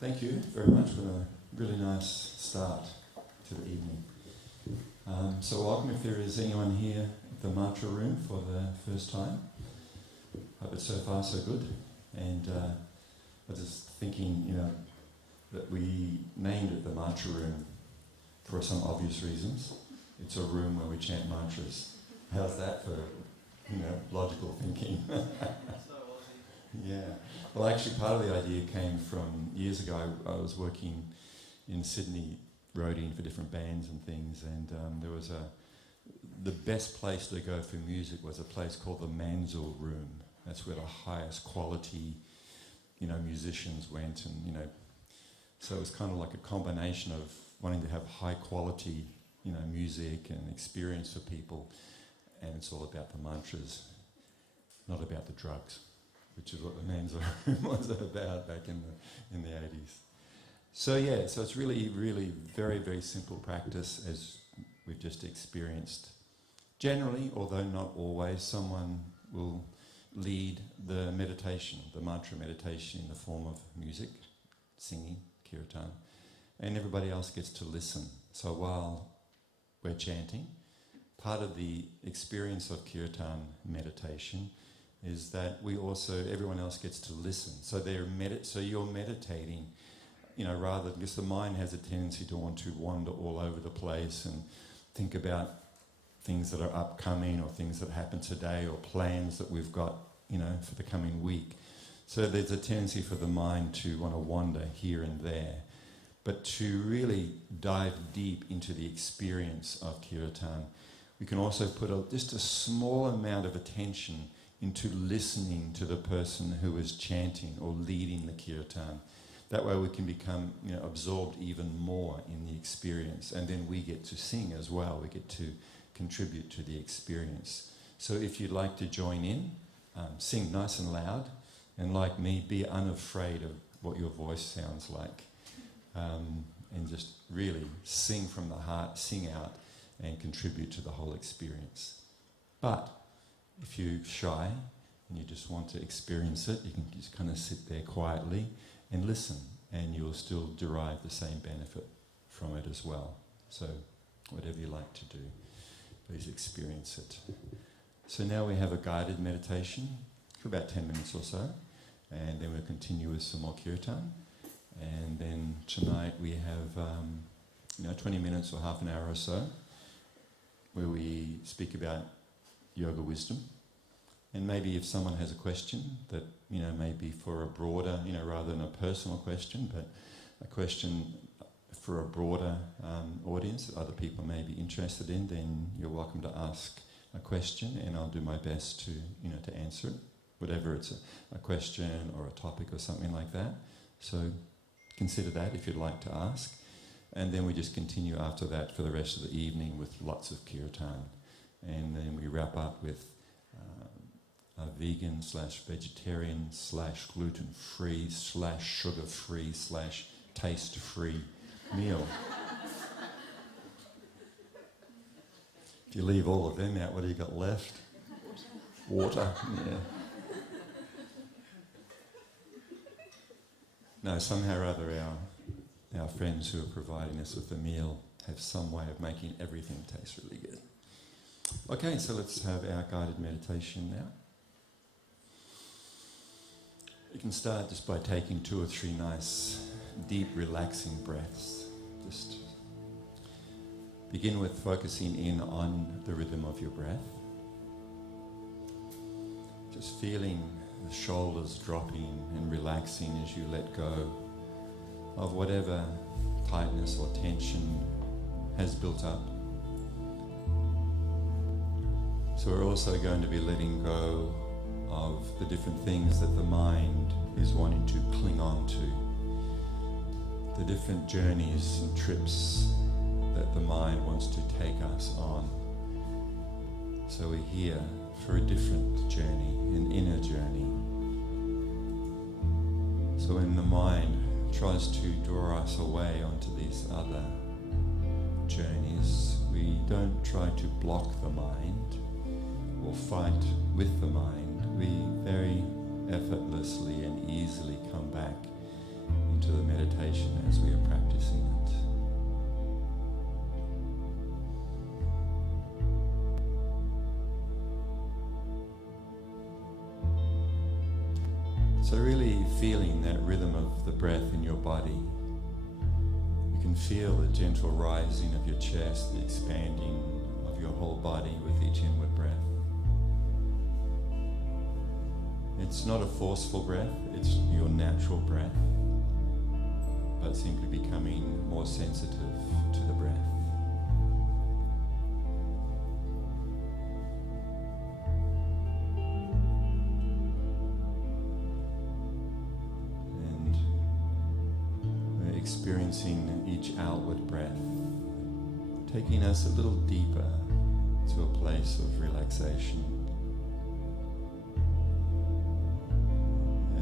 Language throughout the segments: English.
Thank you very much for a really nice start to the evening. So welcome if there is anyone here at the mantra room for the first time. Hope it's so far so good. And I was just thinking, that we named it the mantra room for some obvious reasons. It's a room where we chant mantras. How's that for, logical thinking? Yeah. Well, actually, part of the idea came from years ago. I was working in Sydney, roadieing for different bands and things, and there was the best place to go for music was a place called the Manzel Room. That's where the highest quality, musicians went, and so it was kind of like a combination of wanting to have high quality, music and experience for people, and it's all about the mantras, not about the drugs, which is what the Manzel Room was about back in the 80s. So it's really, really very, very simple practice, as we've just experienced. Generally, although not always, someone will lead the meditation, the mantra meditation, in the form of music, singing, kirtan, and everybody else gets to listen. So while we're chanting, part of the experience of kirtan meditation is that everyone else gets to listen. So you're meditating, rather, because the mind has a tendency to want to wander all over the place and think about things that are upcoming or things that happen today or plans that we've got, for the coming week. So there's a tendency for the mind to want to wander here and there. But to really dive deep into the experience of kirtan, we can also put just a small amount of attention into listening to the person who is chanting or leading the kirtan. That way we can become absorbed even more in the experience, and then we get to sing as well. We get to contribute to the experience. So if you'd like to join in, sing nice and loud, and like me, be unafraid of what your voice sounds like, and just really sing from the heart, sing out, and contribute to the whole experience. But if you're shy and you just want to experience it, you can just kind of sit there quietly and listen, and you'll still derive the same benefit from it as well. So whatever you like to do, please experience it. So now we have a guided meditation for about 10 minutes or so, and then we'll continue with some more kirtan. And then tonight we have 20 minutes or half an hour or so where we speak about yoga wisdom. And maybe if someone has a question that, maybe for a broader, rather than a personal question, but a question for a broader audience that other people may be interested in, then you're welcome to ask a question, and I'll do my best to, to answer it, whatever it's a question or a topic or something like that. So consider that if you'd like to ask. And then we just continue after that for the rest of the evening with lots of kirtan. And then we wrap up with a vegan / vegetarian / gluten-free / sugar-free / taste-free meal. If you leave all of them out, what do you got left? Water. Yeah. No, somehow or other our friends who are providing us with the meal have some way of making everything taste really good. Okay, so let's have our guided meditation now. You can start just by taking 2 or 3 nice, deep, relaxing breaths. Just begin with focusing in on the rhythm of your breath. Just feeling the shoulders dropping and relaxing as you let go of whatever tightness or tension has built up. So we're also going to be letting go of the different things that the mind is wanting to cling on to, the different journeys and trips that the mind wants to take us on. So we're here for a different journey, an inner journey. So when the mind tries to draw us away onto these other journeys, we don't try to block the mind or fight with the mind. We very effortlessly and easily come back into to the meditation as we are practicing it. So really feeling that rhythm of the breath in your body. You can feel the gentle rising of your chest, the expanding of your whole body with each inward breath. It's not a forceful breath, it's your natural breath, but simply becoming more sensitive to the breath. And we're experiencing each outward breath, taking us a little deeper to a place of relaxation.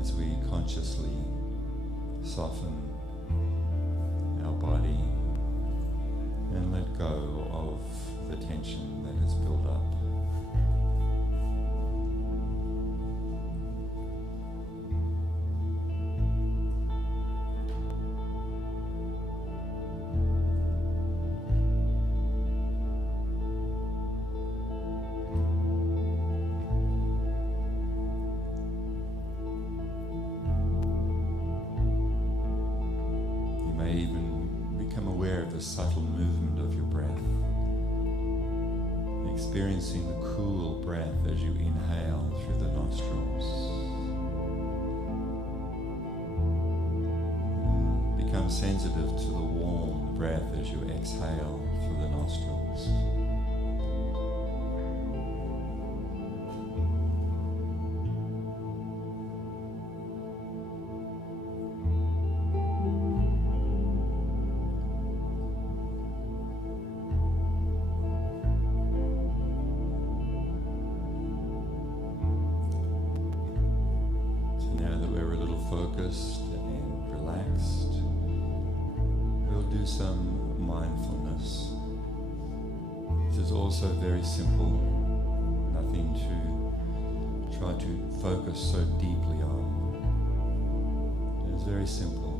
As we consciously soften our body and let go of the tension that has built up. The subtle movement of your breath, experiencing the cool breath as you inhale through the nostrils. Become sensitive to the warm breath as you exhale through the nostrils. Focused and relaxed, we'll do some mindfulness. This is also very simple, nothing to try to focus so deeply on. It's very simple.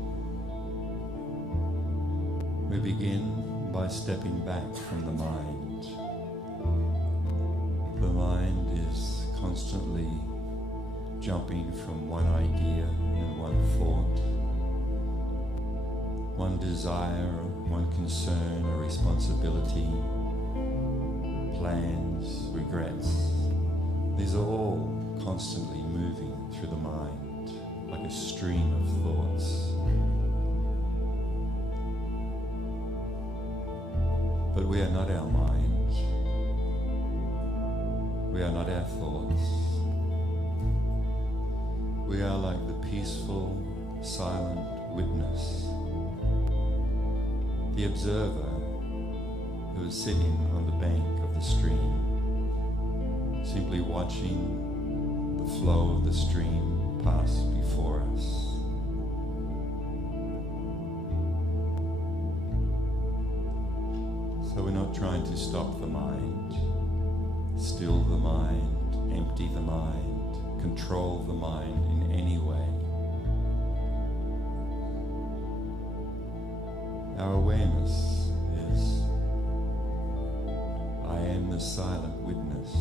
We begin by stepping back from the mind. The mind is constantly jumping from one idea and one thought, one desire, one concern, a responsibility, plans, regrets. These are all constantly moving through the mind like a stream of thoughts. But we are not our mind. We are not our thoughts. We are like the peaceful, silent witness, the observer who is sitting on the bank of the stream, simply watching the flow of the stream pass before us. So we're not trying to stop the mind, still the mind, empty the mind, control the mind in any way. Our awareness is, I am the silent witness.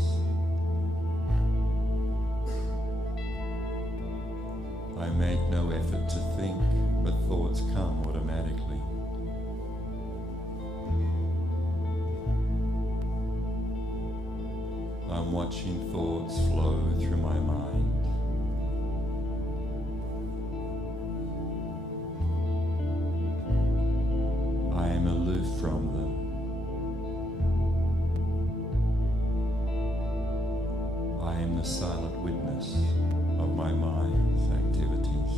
I make no effort to think, but thoughts come automatically. I'm watching thoughts flow through my mind. I am aloof from them. I am the silent witness of my mind's activities.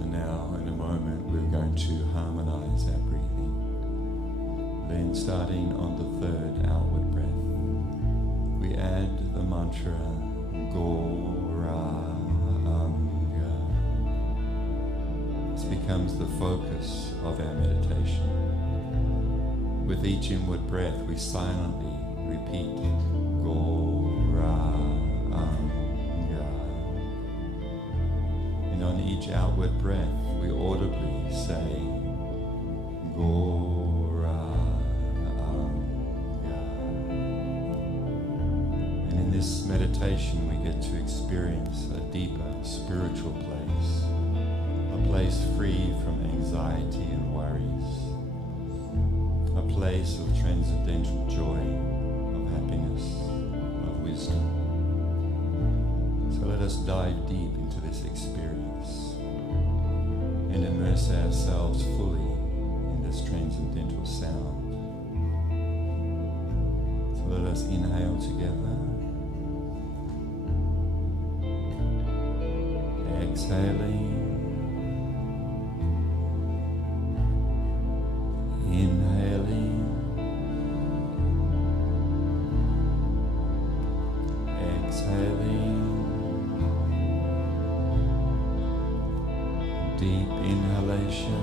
And now, in a moment, we're going to harmonize our breathing. Then, starting on the third outward breath, we add the mantra Goranga. This becomes the focus of our meditation. With each inward breath, we silently repeat Goranga. And on each outward breath, we audibly say Goranga. And in this meditation, we get to experience a deeper spiritual place, a place free from anxiety and worries, a place of transcendental joy, of happiness, of wisdom. So let us dive deep into this experience and immerse ourselves fully in this transcendental sound. So let us inhale together, exhaling, inhaling, exhaling, deep inhalation,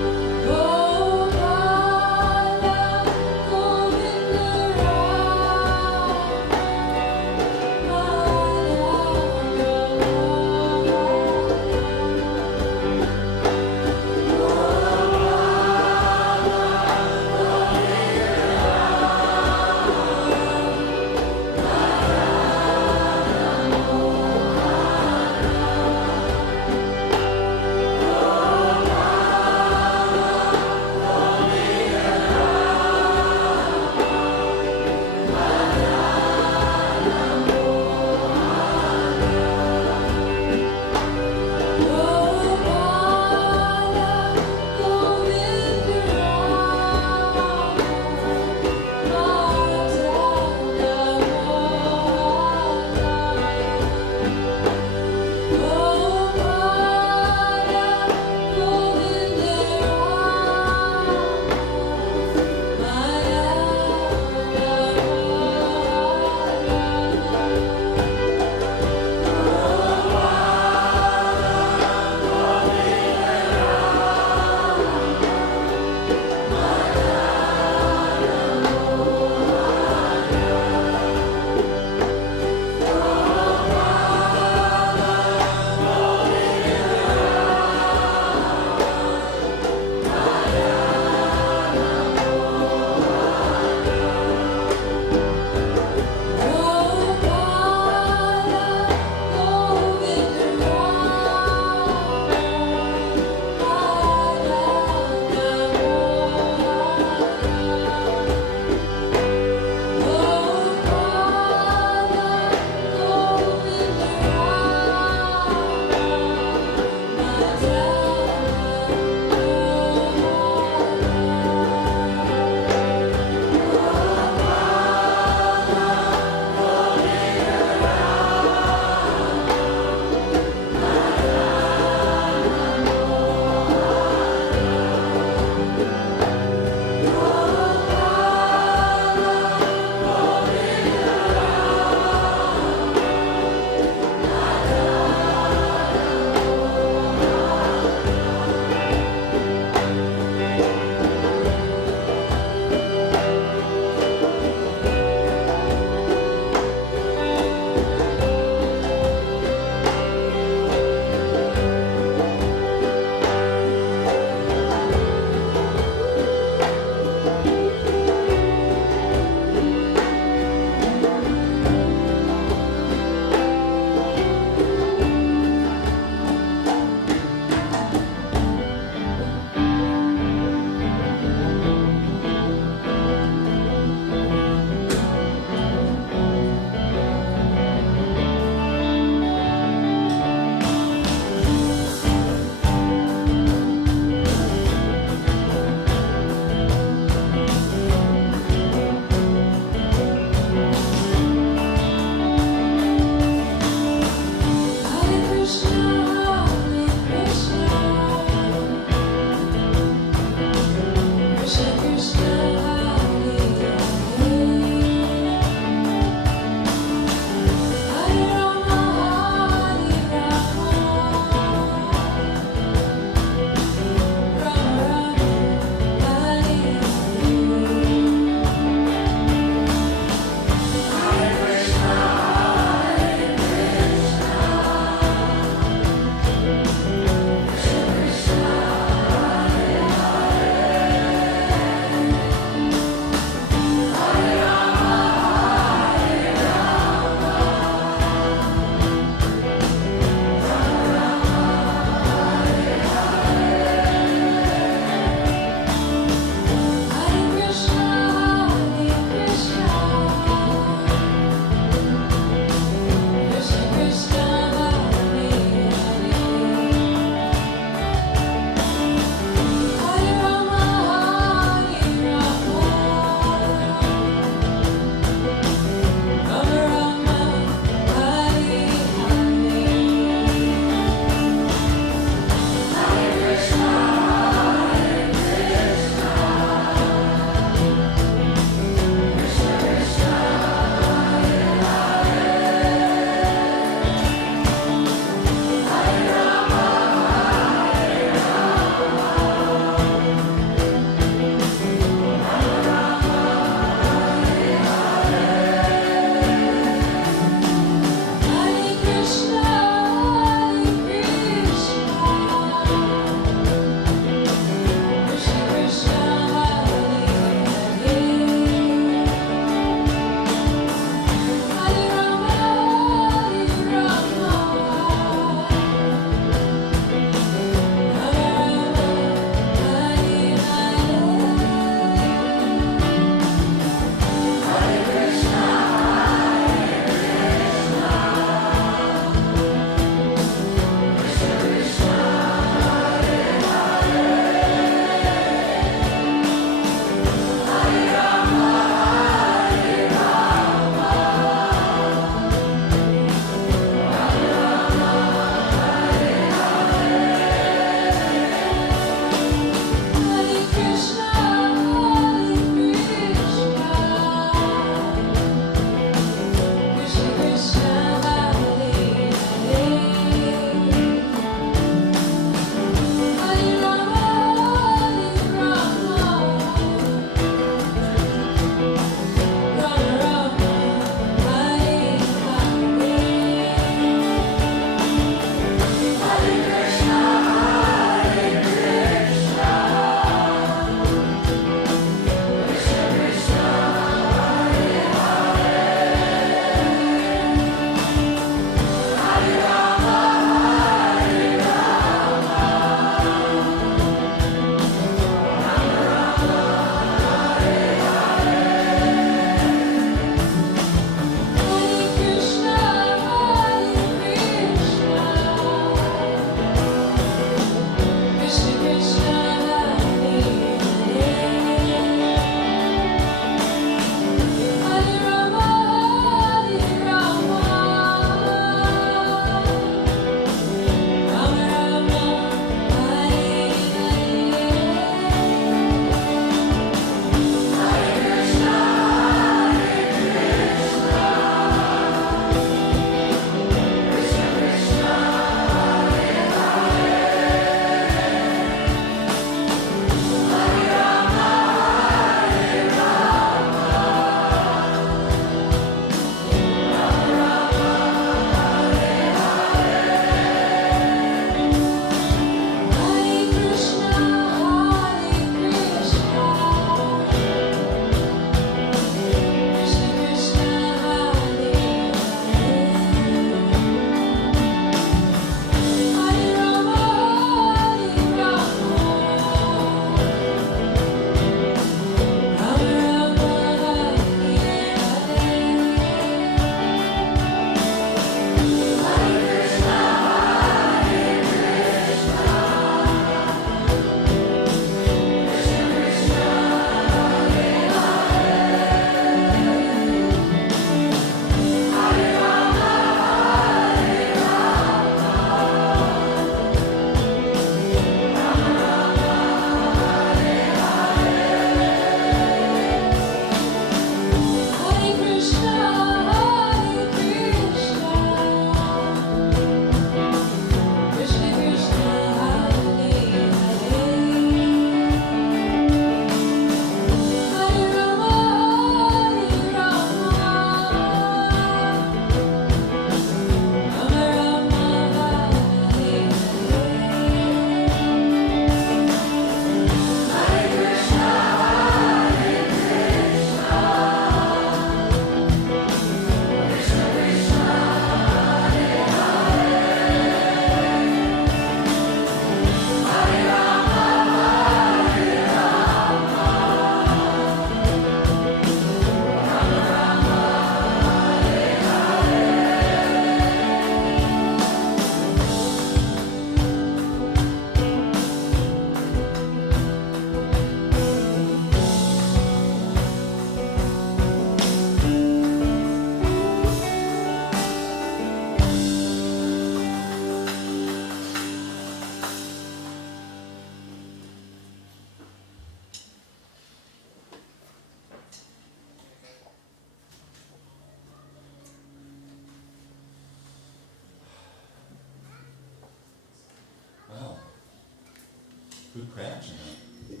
Good crowd tonight. Thank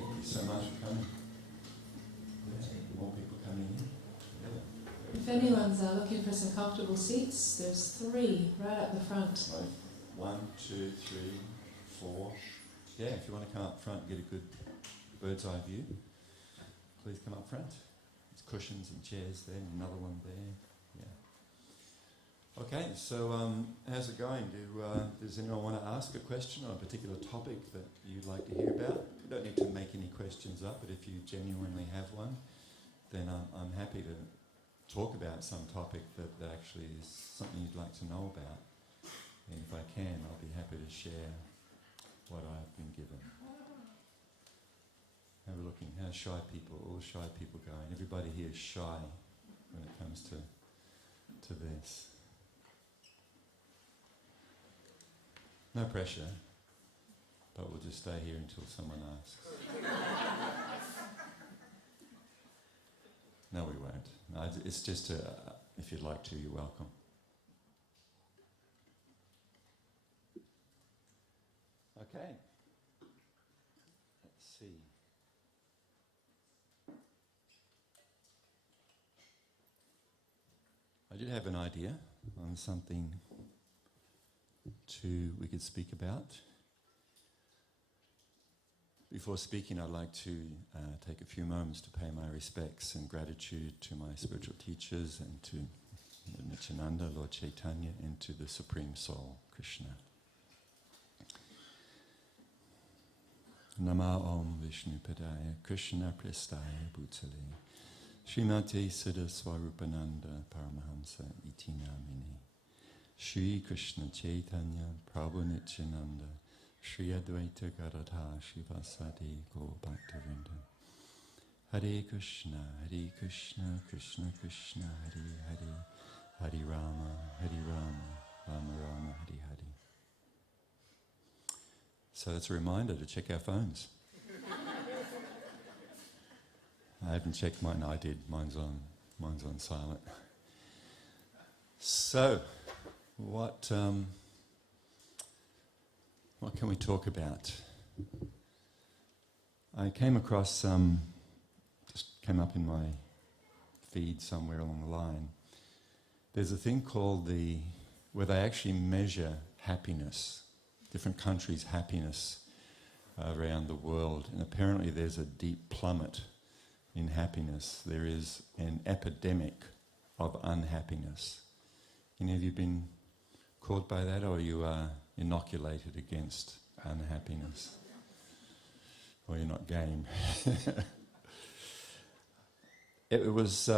you so much for coming. Yeah, more people coming in. Yeah. If anyone's looking for some comfortable seats, there's 3 right up the front. Right. 1, 2, 3, 4. Yeah, if you want to come up front and get a good bird's eye view, please come up front. There's cushions and chairs there, and another one there. Yeah. Okay, so how's it going? Does anyone want to ask a question on a particular topic that you'd like to hear about? You don't need to make any questions up, but if you genuinely have one, then I'm happy to talk about some topic that actually is something you'd like to know about. And if I can, I'll be happy to share what I've been given. Have a looking. How's shy people? All shy people going? Everybody here is shy when it comes to this. No pressure, but we'll just stay here until someone asks. No, we won't. No, it's just if you'd like to, you're welcome. Okay. Let's see. I did have an idea on something we could speak about. Before speaking, I'd like to take a few moments to pay my respects and gratitude to my spiritual teachers and to Nityananda, Lord Chaitanya, and to the Supreme Soul, Krishna. Nama Om Vishnu Padaya Krishna Prestaya Bhutale Srimate Siddha Swarupananda Paramahamsa Iti Namini Shri Krishna Chaitanya Prabhu Nityananda Shri Advaita Gadadha Shivasadi Gaur Bhaktivinoda Hare Krishna Krishna Krishna Hare Hare Hare Rama Rama Rama Hare Hare. So that's a reminder to check our phones. I haven't checked mine. I did. Mine's on silent. So, what can we talk about? I came across just came up in my feed somewhere along the line. There's a thing called where they actually measure happiness. Different countries' happiness around the world, and apparently there's a deep plummet in happiness. There is an epidemic of unhappiness. Any of you been caught by that, or you are inoculated against unhappiness? Or you're not game? It was.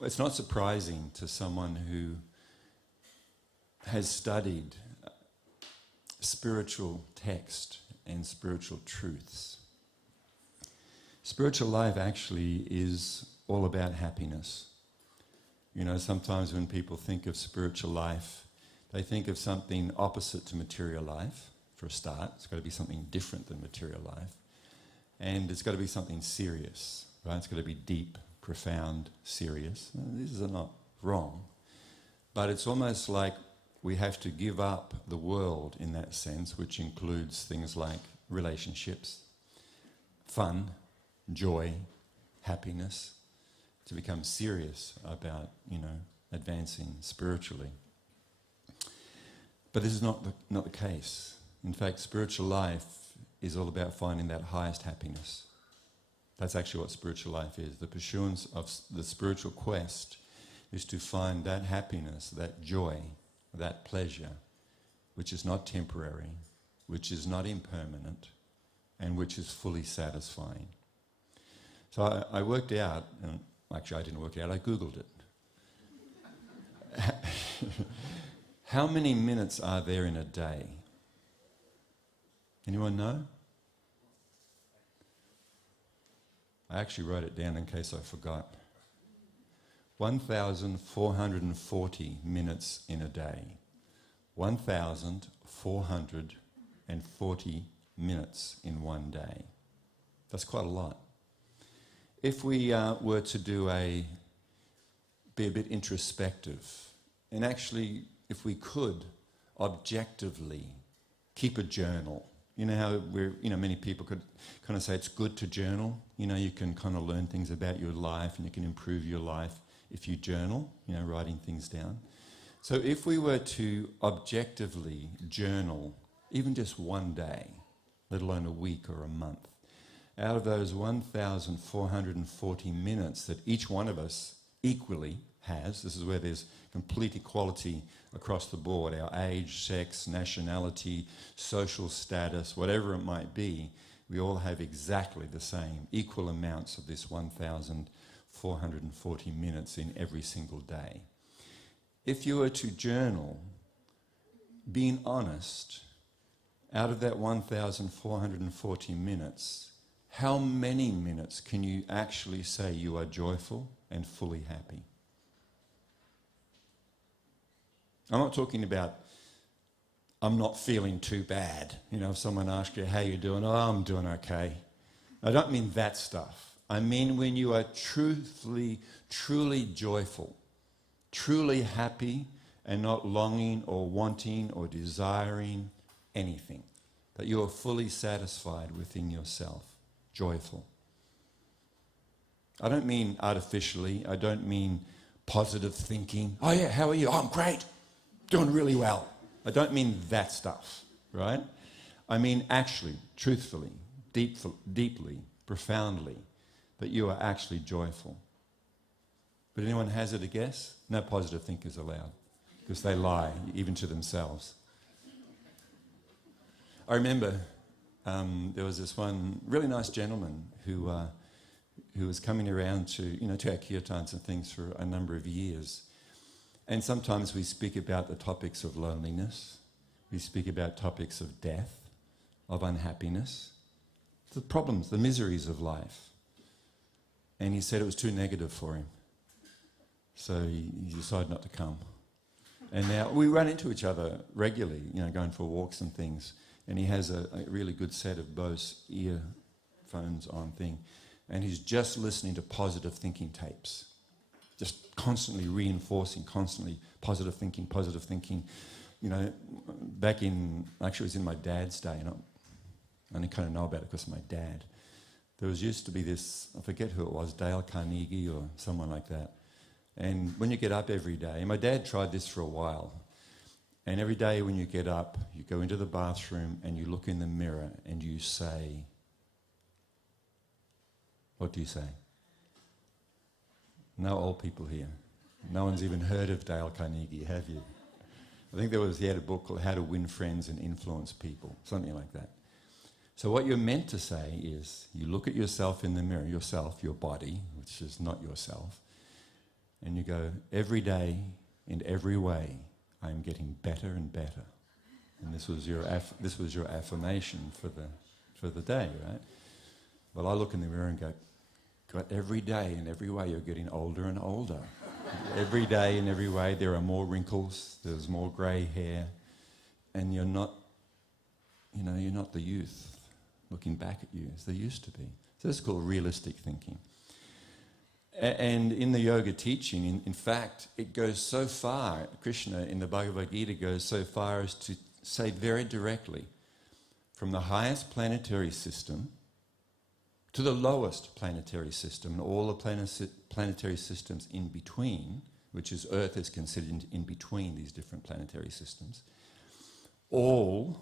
It's not surprising to someone who has studied spiritual text and spiritual truths. Spiritual life actually is all about happiness. You know, sometimes when people think of spiritual life, they think of something opposite to material life, for a start. It's got to be something different than material life. And it's got to be something serious, right? It's got to be deep, profound, serious. These are not wrong. But it's almost like we have to give up the world in that sense, which includes things like relationships, fun, joy, happiness, to become serious about, advancing spiritually. But this is not the case. In fact, spiritual life is all about finding that highest happiness. That's actually what spiritual life is. The pursuance of the spiritual quest is to find that happiness, that joy, that pleasure, which is not temporary, which is not impermanent, and which is fully satisfying. So I worked out, and actually I didn't work it out, I Googled it. How many minutes are there in a day? Anyone know? I actually wrote it down in case I forgot. 1,440 minutes in a day. 1,440 minutes in one day. That's quite a lot. If we were to be a bit introspective, and actually, if we could objectively keep a journal You know how many people could kind of say it's good to journal. You know, you can kind of learn things about your life and you can improve your life if you journal, you know, writing things down. So if we were to objectively journal even just one day, let alone a week or a month, out of those 1,440 minutes that each one of us equally has, this is where there's complete equality across the board, our age, sex, nationality, social status, whatever it might be, we all have exactly the same, equal amounts of this 1,440 minutes in every single day. If you were to journal, being honest, out of that 1,440 minutes, how many minutes can you actually say you are joyful and fully happy? I'm not talking about, I'm not feeling too bad. You know, if someone asks you, how you doing? Oh, I'm doing okay. I don't mean that stuff. I mean when you are truly joyful, truly happy, and not longing or wanting or desiring anything. That you are fully satisfied within yourself, joyful. I don't mean artificially. I don't mean positive thinking. Oh yeah, how are you? Oh, I'm great. Doing really well. I don't mean that stuff, right? I mean actually, truthfully, deeply, profoundly, that you are actually joyful. But anyone hazard a guess? No positive thinkers allowed, because they lie, even to themselves. I remember there was this one really nice gentleman who was coming around to our kirtans and things for a number of years. And sometimes we speak about the topics of loneliness, we speak about topics of death, of unhappiness, the problems, the miseries of life. And he said it was too negative for him. So he decided not to come. And now we run into each other regularly, going for walks and things. And he has a really good set of Bose earphones on thing. And he's just listening to positive thinking tapes. Just constantly reinforcing, constantly positive thinking. Back in, actually it was in my dad's day, and I only kind of know about it because of my dad. There used to be this, I forget who it was, Dale Carnegie or someone like that. And when you get up every day, and my dad tried this for a while, and every day when you get up, you go into the bathroom and you look in the mirror and you say, what do you say? No old people here. No one's even heard of Dale Carnegie, have you? I think he had a book called How to Win Friends and Influence People, something like that. So what you're meant to say is, you look at yourself in the mirror, your body, which is not yourself, and you go, every day, in every way, I am getting better and better. And this was your affirmation for the day, right? Well, I look in the mirror and go, God, every day in every way you're getting older and older. Every day in every way there are more wrinkles, there's more grey hair, and you're not the youth looking back at you as they used to be. So this is called realistic thinking. And in the yoga teaching, in fact, it goes so far, Krishna in the Bhagavad Gita goes so far as to say very directly, from the highest planetary system to the lowest planetary system, and all the planetary systems in between, which is Earth is considered in between these different planetary systems, all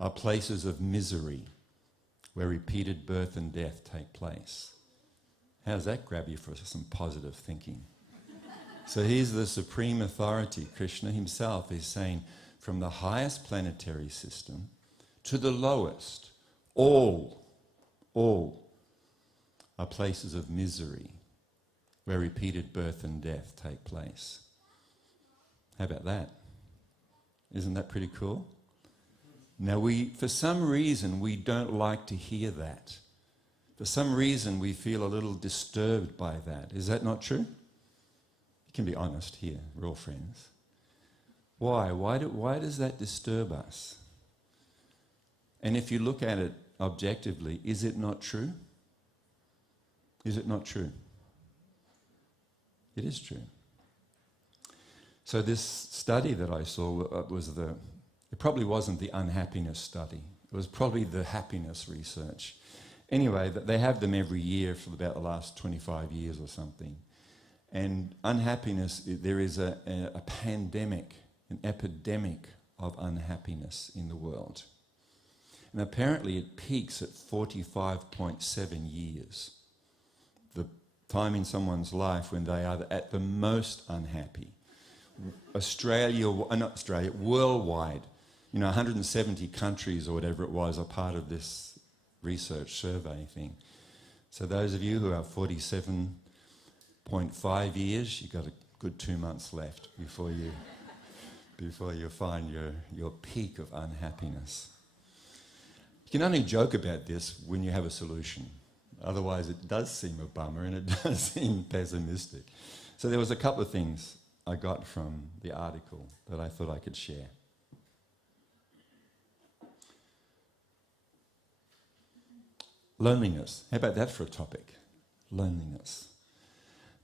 are places of misery where repeated birth and death take place. How does that grab you for some positive thinking? So here's the supreme authority, Krishna himself is saying, from the highest planetary system to the lowest, all are places of misery where repeated birth and death take place. How about that? Isn't that pretty cool? Now for some reason, we don't like to hear that. For some reason, we feel a little disturbed by that. Is that not true? You can be honest here, we're all friends. Why? Why does that disturb us? And if you look at it objectively, is it not true? Is it not true? It is true. So this study that I saw was It probably wasn't the unhappiness study. It was probably the happiness research. Anyway, they have them every year for about the last 25 years or something. And unhappiness, there is a pandemic, an epidemic of unhappiness in the world. And apparently it peaks at 45.7 years. The time in someone's life when they are at the most unhappy. Worldwide, 170 countries or whatever it was are part of this research survey thing. So those of you who are 47.5 years, you've got a good 2 months left before you find your peak of unhappiness. You can only joke about this when you have a solution. Otherwise it does seem a bummer and it does seem pessimistic. So there was a couple of things I got from the article that I thought I could share. Loneliness. How about that for a topic? Loneliness.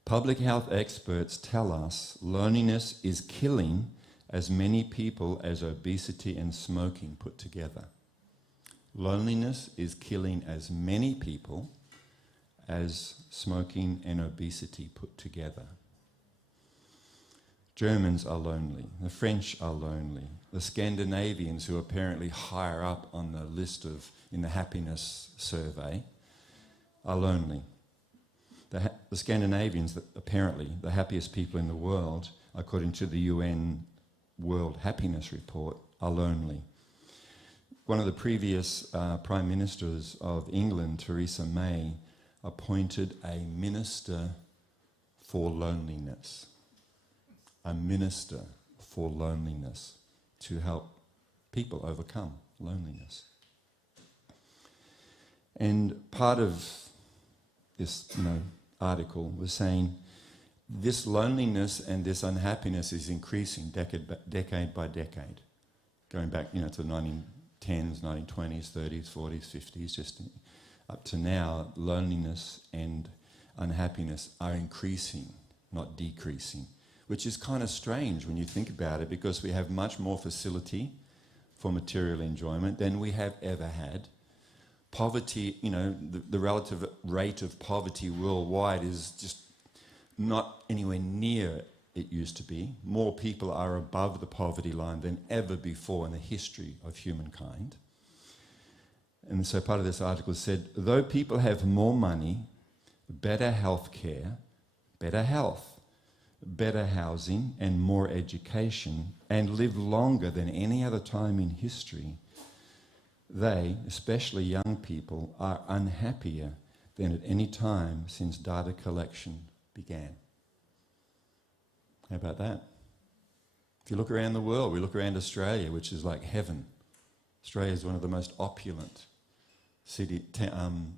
Public health experts tell us loneliness is killing as many people as obesity and smoking put together. Loneliness is killing as many people as smoking and obesity put together. Germans are lonely, the French are lonely, the Scandinavians, who are apparently higher up on the list in the happiness survey, are lonely. The Scandinavians, apparently the happiest people in the world, according to the UN World Happiness Report, are lonely. One of the previous Prime Ministers of England, Theresa May, appointed a minister for loneliness. A minister for loneliness to help people overcome loneliness. And part of this article was saying this loneliness and this unhappiness is increasing decade by decade, going back to the 1910s, 1920s, 30s, 40s, 50s, just up to now. Loneliness and unhappiness are increasing, not decreasing, which is kind of strange when you think about it, because we have much more facility for material enjoyment than we have ever had. Poverty, the relative rate of poverty worldwide is just not anywhere near it used to be. More people are above the poverty line than ever before in the history of humankind. And so part of this article said, though people have more money, better health care, better health, better housing and more education, and live longer than any other time in history, they, especially young people, are unhappier than at any time since data collection began. How about that? If you look around the world, we look around Australia, which is like heaven. Australia is one of the most opulent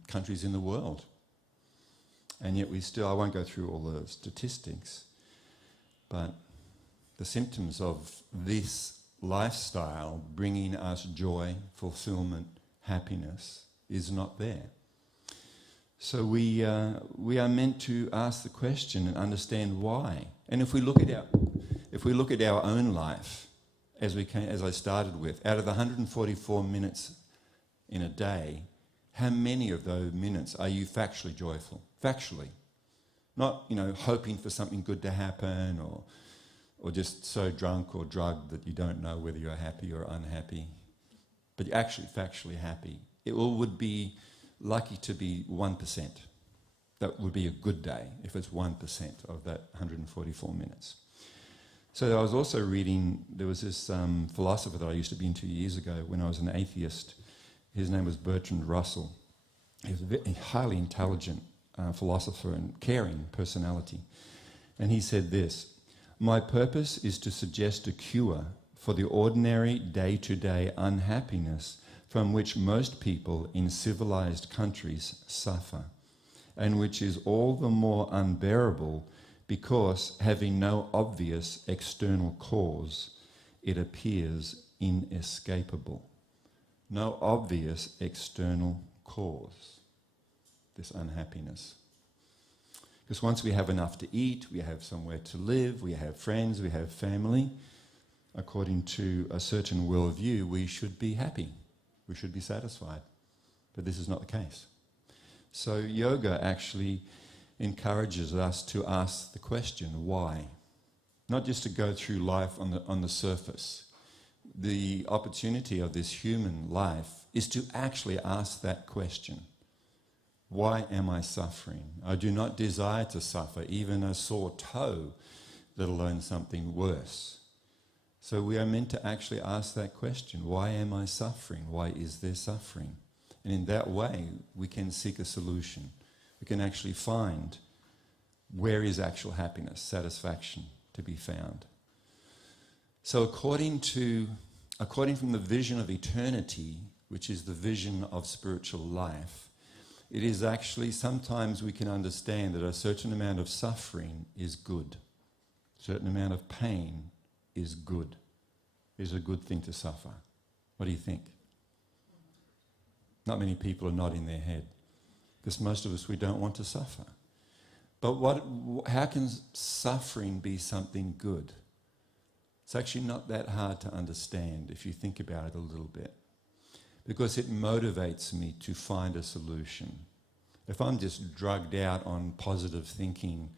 countries in the world. And yet we still, I won't go through all the statistics, but the symptoms of this lifestyle bringing us joy, fulfillment, happiness is not there. So we are meant to ask the question and understand why. And if we look at our own life, as I started with, out of the 144 minutes in a day, how many of those minutes are you factually joyful? Factually. Not, hoping for something good to happen or just so drunk or drugged that you don't know whether you're happy or unhappy, but you're actually factually happy. It would be lucky to be 1%. That would be a good day if it's 1% of that 144 minutes. So I was also reading, there was this philosopher that I used to be into years ago when I was an atheist. His name was Bertrand Russell. He was a very highly intelligent philosopher and caring personality. And he said this, "My purpose is to suggest a cure for the ordinary day-to-day unhappiness from which most people in civilized countries suffer, and which is all the more unbearable because, having no obvious external cause, it appears inescapable." No obvious external cause, this unhappiness. Because once we have enough to eat, we have somewhere to live, we have friends, we have family, according to a certain worldview, we should be happy, we should be satisfied. But this is not the case. So yoga actually encourages us to ask the question, why? Not just to go through life on the surface. The opportunity of this human life is to actually ask that question. Why am I suffering? I do not desire to suffer, even a sore toe, let alone something worse. So we are meant to actually ask that question. Why am I suffering? Why is there suffering? And in that way, we can seek a solution. We can actually find where is actual happiness, satisfaction to be found. So according from the vision of eternity, which is the vision of spiritual life, it is actually, sometimes we can understand that a certain amount of suffering is good. A certain amount of pain is good. Is a good thing to suffer. What do you think? Not many people are nodding their head, because most of us, we don't want to suffer. But how can suffering be something good? It's actually not that hard to understand if you think about it a little bit, because it motivates me to find a solution. If I'm just drugged out on positive thinking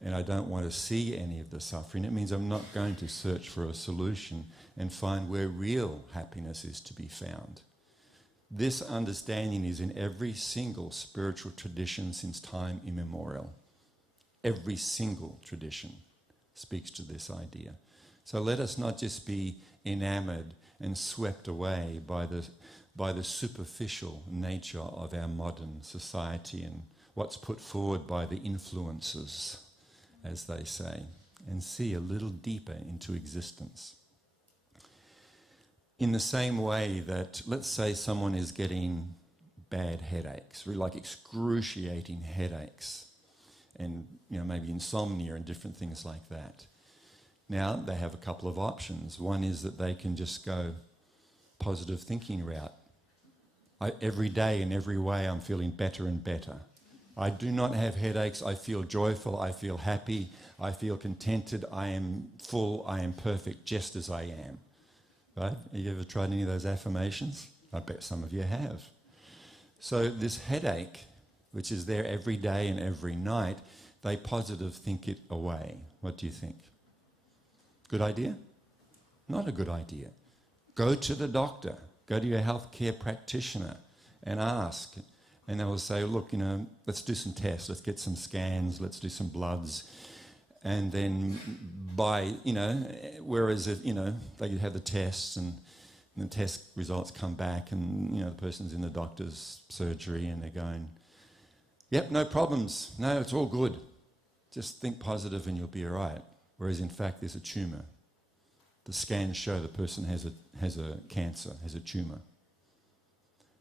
and I don't want to see any of the suffering, it means I'm not going to search for a solution and find where real happiness is to be found. This understanding is in every single spiritual tradition since time immemorial. Every single tradition speaks to this idea. So let us not just be enamoured and swept away by the superficial nature of our modern society and what's put forward by the influences, as they say, and see a little deeper into existence. In the same way that, let's say someone is getting bad headaches, really like excruciating headaches, and maybe insomnia and different things like that. Now they have a couple of options. One is that they can just go positive thinking route. Every day in every way I'm feeling better and better. I do not have headaches, I feel joyful, I feel happy, I feel contented, I am full, I am perfect just as I am. Right? Have you ever tried any of those affirmations? I bet some of you have. So this headache, which is there every day and every night, they positive think it away. What do you think? Good idea? Not a good idea. Go to the doctor, go to your healthcare practitioner and ask. And they will say, look, let's do some tests, let's get some scans, let's do some bloods. And then whereas if, they have the tests and the test results come back and, the person's in the doctor's surgery and they're going, yep, no problems, no, it's all good. Just think positive and you'll be all right. Whereas in fact there's a tumour. The scans show the person has a cancer, has a tumour.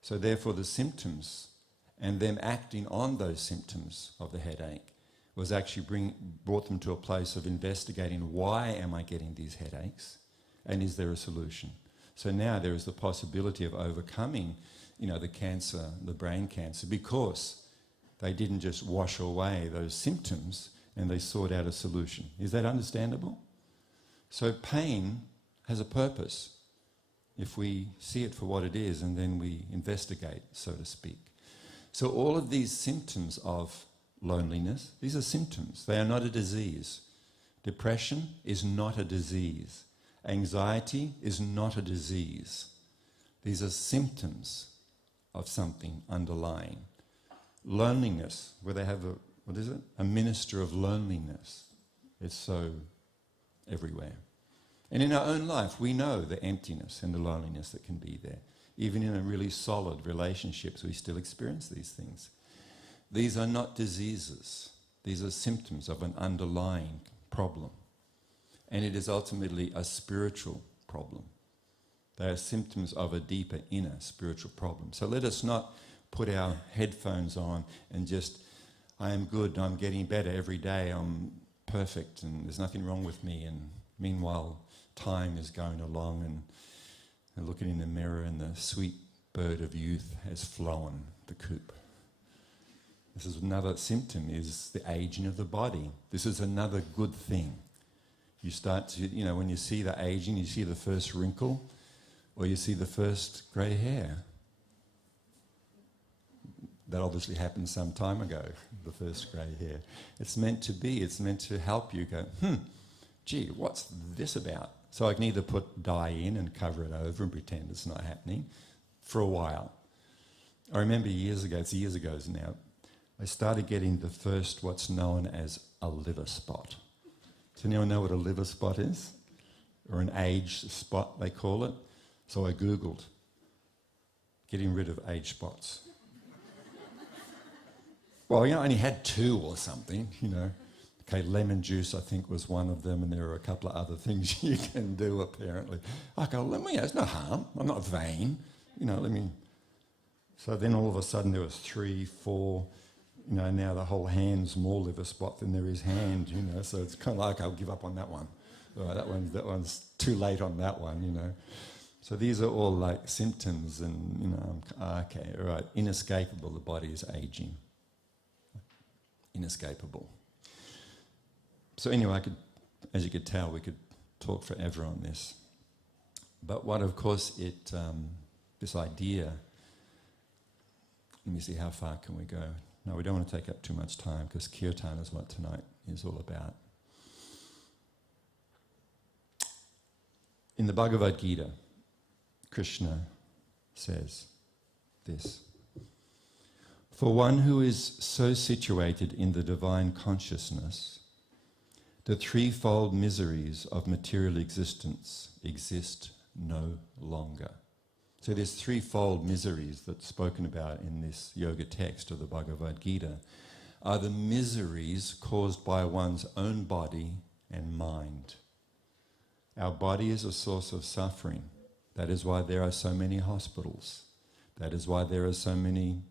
So therefore the symptoms and them acting on those symptoms of the headache was actually brought them to a place of investigating why am I getting these headaches and is there a solution. So now there is the possibility of overcoming, the cancer, the brain cancer, because they didn't just wash away those symptoms and they sought out a solution. Is that understandable? So pain has a purpose if we see it for what it is and then we investigate, so to speak. So all of these symptoms of loneliness, these are symptoms. They are not a disease. Depression is not a disease. Anxiety is not a disease. These are symptoms of something underlying. Loneliness, where they have a minister of loneliness. It's so everywhere. And in our own life, we know the emptiness and the loneliness that can be there. Even in a really solid relationships, we still experience these things. These are not diseases. These are symptoms of an underlying problem. And it is ultimately a spiritual problem. They are symptoms of a deeper inner spiritual problem. So let us not put our headphones on and just, I am good, I'm getting better every day, I'm perfect and there's nothing wrong with me. And meanwhile, time is going along and looking in the mirror and the sweet bird of youth has flown the coop. This is another symptom, is the aging of the body. This is another good thing. You start to, when you see the aging, you see the first wrinkle, or you see the first grey hair. That obviously happened some time ago, the first grey hair. It's meant to be, it's meant to help you go, gee, what's this about? So I can either put dye in and cover it over and pretend it's not happening for a while. I remember years ago, it's years ago now, I started getting the first what's known as a liver spot. Does anyone know what a liver spot is? Or an age spot, they call it. So I Googled, getting rid of age spots. Well, I only had 2 or something, Okay, lemon juice, I think, was one of them, and there are a couple of other things you can do, apparently. I go, there's no harm. I'm not vain. So then all of a sudden there was 3, 4, now the whole hand's more liver spot than there is hand, so it's kind of like, I'll give up on that one. All right, that one's too late on that one, So these are all like symptoms, and, okay, all right, inescapable, the body is aging. Inescapable. So anyway, as you could tell, we could talk forever on this. But what, of course, this idea, let me see how far can we go. No, we don't want to take up too much time, because kirtan is what tonight is all about. In the Bhagavad Gita, Krishna says this: for one who is so situated in the divine consciousness, the threefold miseries of material existence exist no longer. So there's threefold miseries that's spoken about in this yoga text of the Bhagavad Gita, are the miseries caused by one's own body and mind. Our body is a source of suffering. That is why there are so many hospitals. That is why there are so many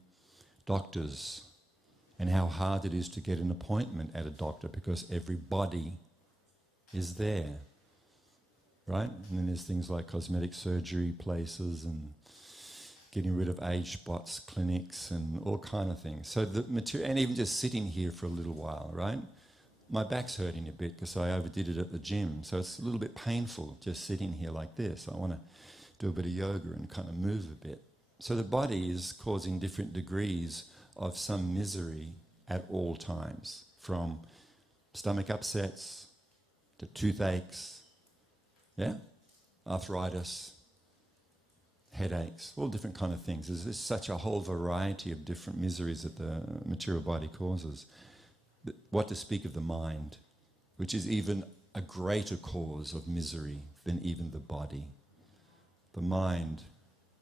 doctors, and how hard it is to get an appointment at a doctor, because every body is there, right? And then there's things like cosmetic surgery places and getting rid of age spots clinics and all kind of things. So the material, and even just sitting here for a little while, right? My back's hurting a bit because I overdid it at the gym, so it's a little bit painful just sitting here like this. I want to do a bit of yoga and kind of move a bit. So the body is causing different degrees of some misery at all times, from stomach upsets to toothaches, arthritis, headaches, all different kind of things. There's such a whole variety of different miseries that the material body causes. What to speak of the mind, which is even a greater cause of misery than even the body. The mind,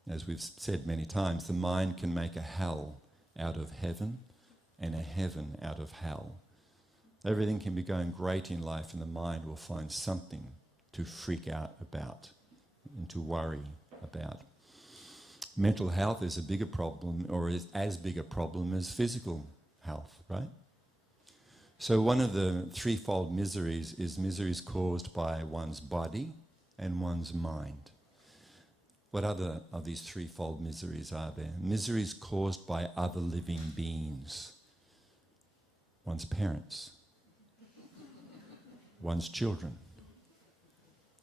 as we've said many times, the mind can make a hell out of heaven and a heaven out of hell. Everything can be going great in life, and the mind will find something to freak out about and to worry about. Mental health is a bigger problem, or is as big a problem as physical health, right? So one of the threefold miseries is miseries caused by one's body and one's mind. What other of these threefold miseries are there? Miseries caused by other living beings. One's parents, one's children,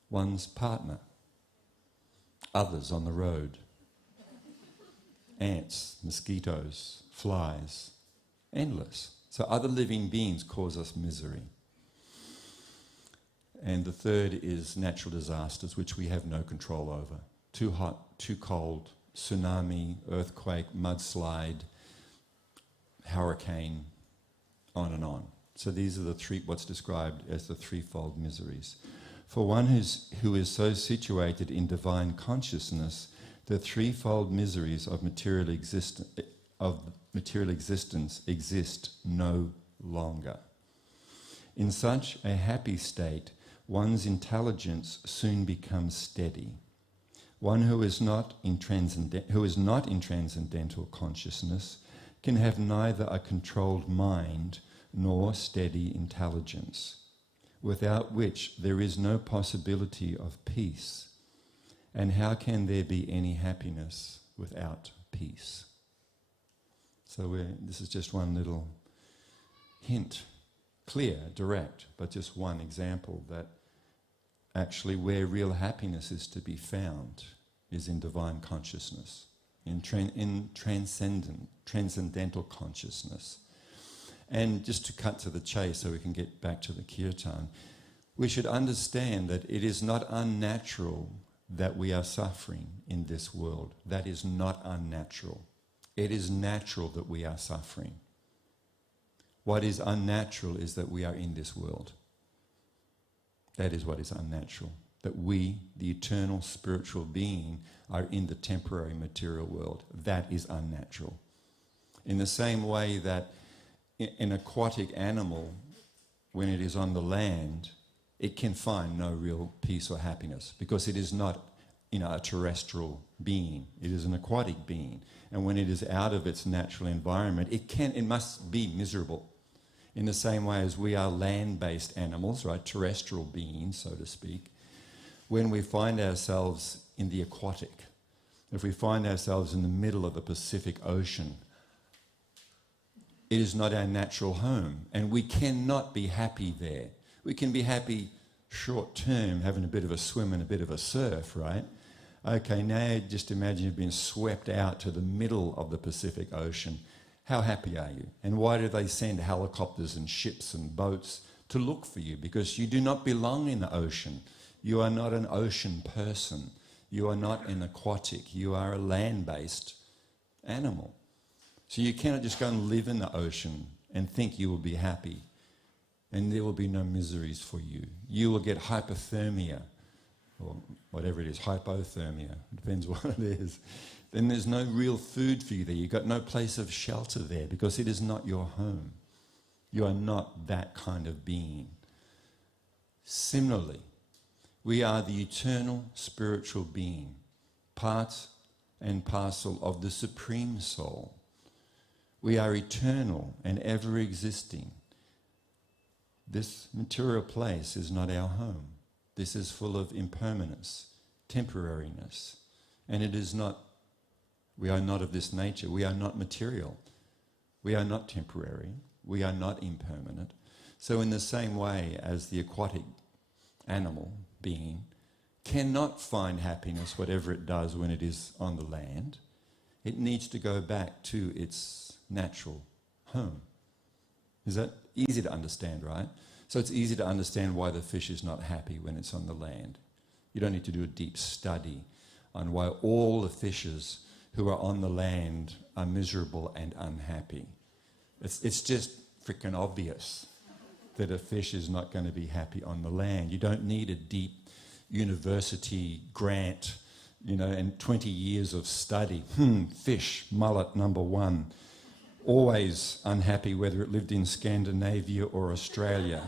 one's partner, others on the road, ants, mosquitoes, flies, endless. So other living beings cause us misery. And the third is natural disasters, which we have no control over. Too hot, too cold, tsunami, earthquake, mudslide, hurricane, on and on. So these are the three, what's described as the threefold miseries. For one who is so situated in divine consciousness, the threefold miseries of material existence exist no longer. In such a happy state, one's intelligence soon becomes steady. One who is not in transcendental consciousness can have neither a controlled mind nor steady intelligence, without which there is no possibility of peace. And how can there be any happiness without peace? So this is just one little hint, clear, direct, but just one example that actually where real happiness is to be found is in divine consciousness, in transcendental consciousness. And just to cut to the chase so we can get back to the kirtan, we should understand that it is not unnatural that we are suffering in this world. That is not unnatural. It is natural that we are suffering. What is unnatural is that we are in this world. That is what is unnatural. That we, the eternal spiritual being, are in the temporary material world. That is unnatural. In the same way that an aquatic animal, when it is on the land, it can find no real peace or happiness because it is not, a terrestrial being. It is an aquatic being. And when it is out of its natural environment, it must be miserable. In the same way as we are land-based animals, right, terrestrial beings, so to speak, when we find ourselves in the aquatic, if we find ourselves in the middle of the Pacific Ocean, it is not our natural home, and we cannot be happy there. We can be happy short term, having a bit of a swim and a bit of a surf, right? Okay, now just imagine you've been swept out to the middle of the Pacific Ocean. How happy are you? And why do they send helicopters and ships and boats to look for you? Because you do not belong in the ocean. You are not an ocean person. You are not an aquatic. You are a land-based animal. So you cannot just go and live in the ocean and think you will be happy and there will be no miseries for you. You will get hypothermia, or whatever it is, hypothermia, depends what it is. Then there's no real food for you there. You've got no place of shelter there because it is not your home. You are not that kind of being. Similarly, we are the eternal spiritual being, part and parcel of the Supreme Soul. We are eternal and ever existing. This material place is not our home. This is full of impermanence, temporariness, and it is not, we are not of this nature. We are not material. We are not temporary. We are not impermanent. So in the same way as the aquatic animal being cannot find happiness, whatever it does when it is on the land, it needs to go back to its natural home. Is that easy to understand, right? So it's easy to understand why the fish is not happy when it's on the land. You don't need to do a deep study on why all the fishes who are on the land are miserable and unhappy. It's just freaking obvious that a fish is not going to be happy on the land. You don't need a deep university grant, and 20 years of study. Fish, mullet number one. Always unhappy whether it lived in Scandinavia or Australia,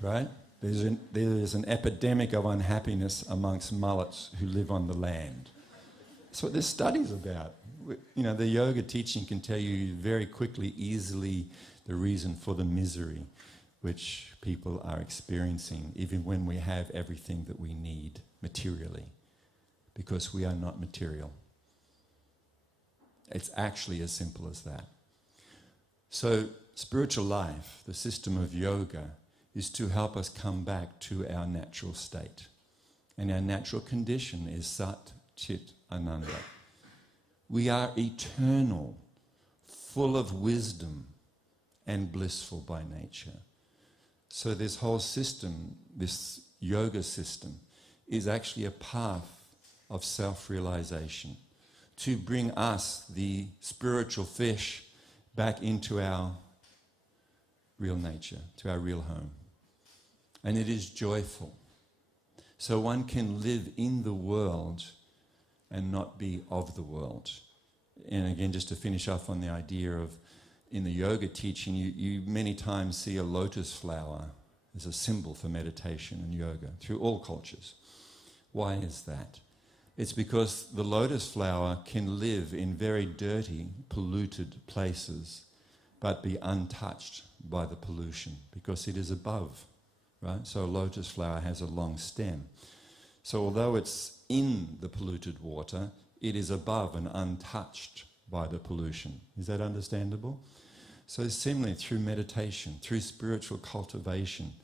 right? There's an epidemic of unhappiness amongst mullets who live on the land. That's what this study's about. The yoga teaching can tell you very quickly, easily, the reason for the misery which people are experiencing, even when we have everything that we need materially, because we are not material. It's actually as simple as that. So spiritual life, the system of yoga, is to help us come back to our natural state. And our natural condition is Sat, Chit, Ananda. We are eternal, full of wisdom and blissful by nature. So this whole system, this yoga system, is actually a path of self-realization to bring us, the spiritual fish, back into our real nature, to our real home. And it is joyful. So one can live in the world and not be of the world. And again, just to finish off on the idea of, in the yoga teaching, you many times see a lotus flower as a symbol for meditation and yoga through all cultures. Why is that? It's because the lotus flower can live in very dirty, polluted places, but be untouched by the pollution because it is above, right? So a lotus flower has a long stem. So although it's in the polluted water, it is above and untouched by the pollution. Is that understandable? So similarly, through meditation, through spiritual cultivation,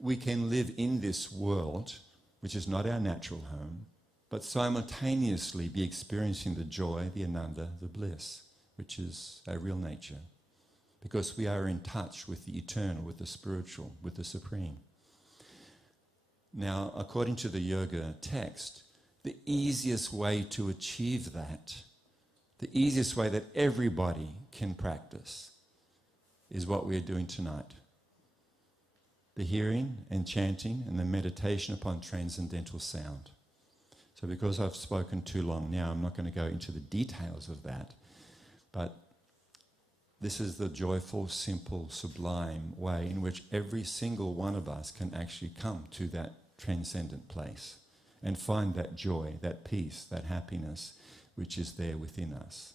we can live in this world, which is not our natural home, but simultaneously be experiencing the joy, the ananda, the bliss, which is our real nature. Because we are in touch with the eternal, with the spiritual, with the supreme. Now, according to the yoga text, the easiest way to achieve that, the easiest way that everybody can practice, is what we are doing tonight. The hearing and chanting and the meditation upon transcendental sound. So because I've spoken too long now, I'm not going to go into the details of that, but this is the joyful, simple, sublime way in which every single one of us can actually come to that transcendent place and find that joy, that peace, that happiness which is there within us.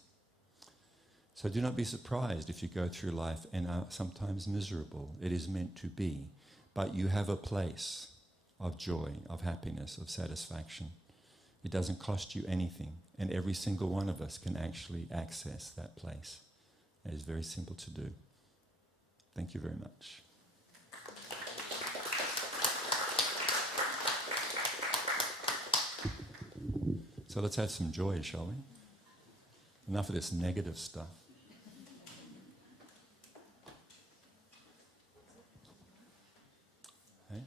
So do not be surprised if you go through life and are sometimes miserable. It is meant to be. But you have a place of joy, of happiness, of satisfaction. It doesn't cost you anything, and every single one of us can actually access that place. It is very simple to do. Thank you very much. So let's have some joy, shall we? Enough of this negative stuff. Hey?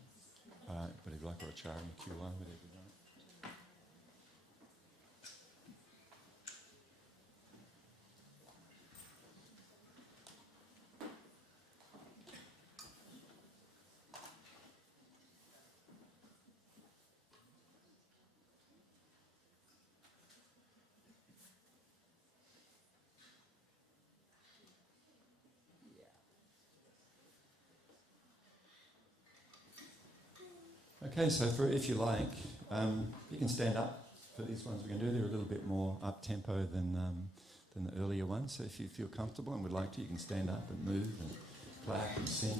But if you like or a char in Q1, whatever you like. Okay, so if you like, you can stand up for these ones we're going to do. They're a little bit more up-tempo than the earlier ones. So if you feel comfortable and would like to, you can stand up and move and clap and sing.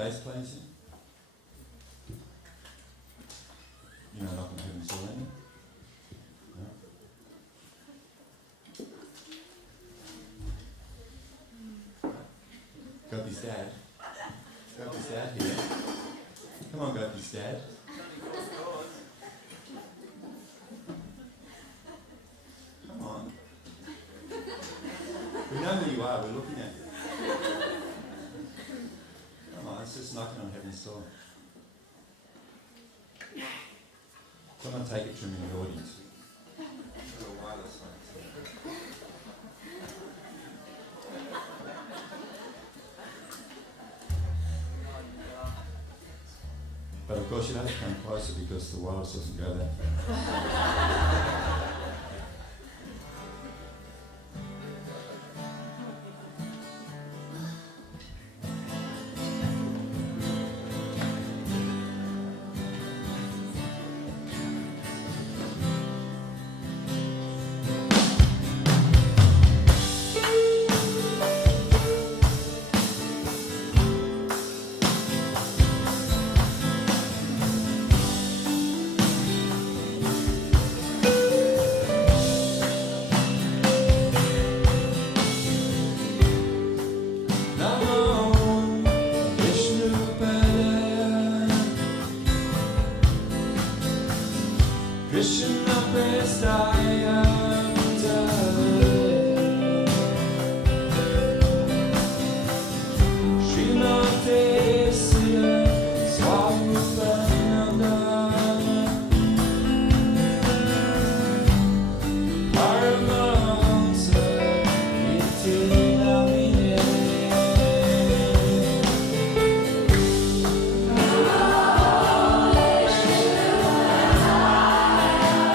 bass players here? You know, not in heaven soul, any? No? Gopi's dad. Gopi's dad here. Come on, Gopi's dad. Come on. We know who you are, we're looking at you. Come on, it's just knocking on heaven's door. Someone take it to him in the audience. A wireless one. But of course you'd have to come closer because the wireless doesn't go that far.